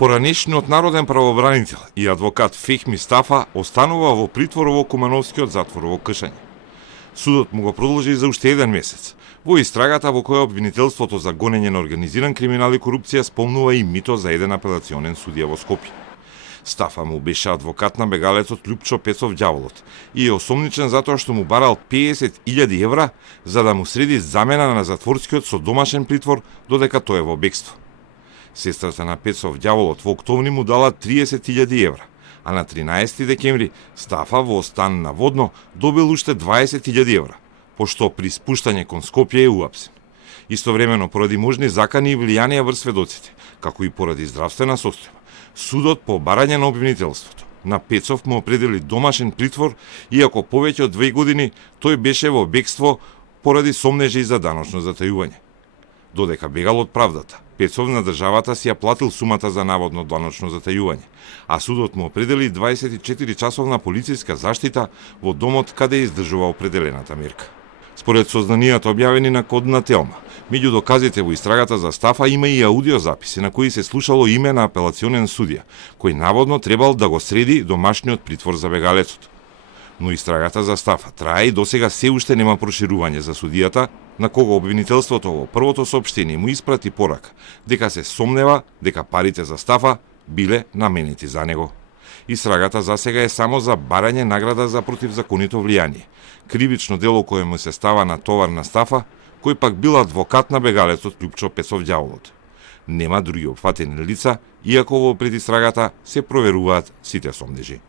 Поранешниот народен правобранител и адвокат Фехми Стафа останува во притвор во Кумановскиот затвор во Кшање. Судот му го продолжи за уште еден месец, во истрагата во која обвинителството за гонење на организиран криминал и корупција спомнува и мито за еден апелационен судија во Скопје. Стафа му беше адвокат на бегалецот Љупчо Пецов Ѓаволот и е осомничен затоа што му барал 50.000 евра за да му среди замена на затворскиот со домашен притвор додека тој е во бегство. Сестрата на Пецов Ѓаволот во октомври му дала 30.000 евра, а на 13 декември Стафа во стан на Водно добил уште 20.000 евра, пошто при спуштање кон Скопје е уапсен. Истовремено, поради можни закани и влијанија врз сведоците, како и поради здравствена состојба, судот по барање на обвинителството на Пецов му определи домашен притвор, иако повеќе од 2 години тој беше во бегство поради сомнежи за даночно затајување. Додека бегал од правдата, Пецов на државата си ја платил сумата за наводно даночно затајување, а судот му определи 24-часовна полициска заштита во домот каде издржува определената мерка. Според сознанијата објавени на Код на Телма, меѓу доказите во истрагата за Стафа има и аудиозаписи на кои се слушало име на апелационен судија, кој наводно требал да го среди домашниот притвор за бегалецот. Но истрагата за Стафа трае и досега се уште нема проширување за судијата, на кого обвинителството во првото соопштение му испрати порака дека се сомнева дека парите за Стафа биле наменети за него. Истрагата засега е само за барање награда за противзаконито влијание, кривично дело кое му се става на товар на Стафа, кој пак бил адвокат на бегалецот Љупчо Пецов Ѓаволот. Нема други опфатени лица, иако во предистрагата се проверуваат сите сомнежи.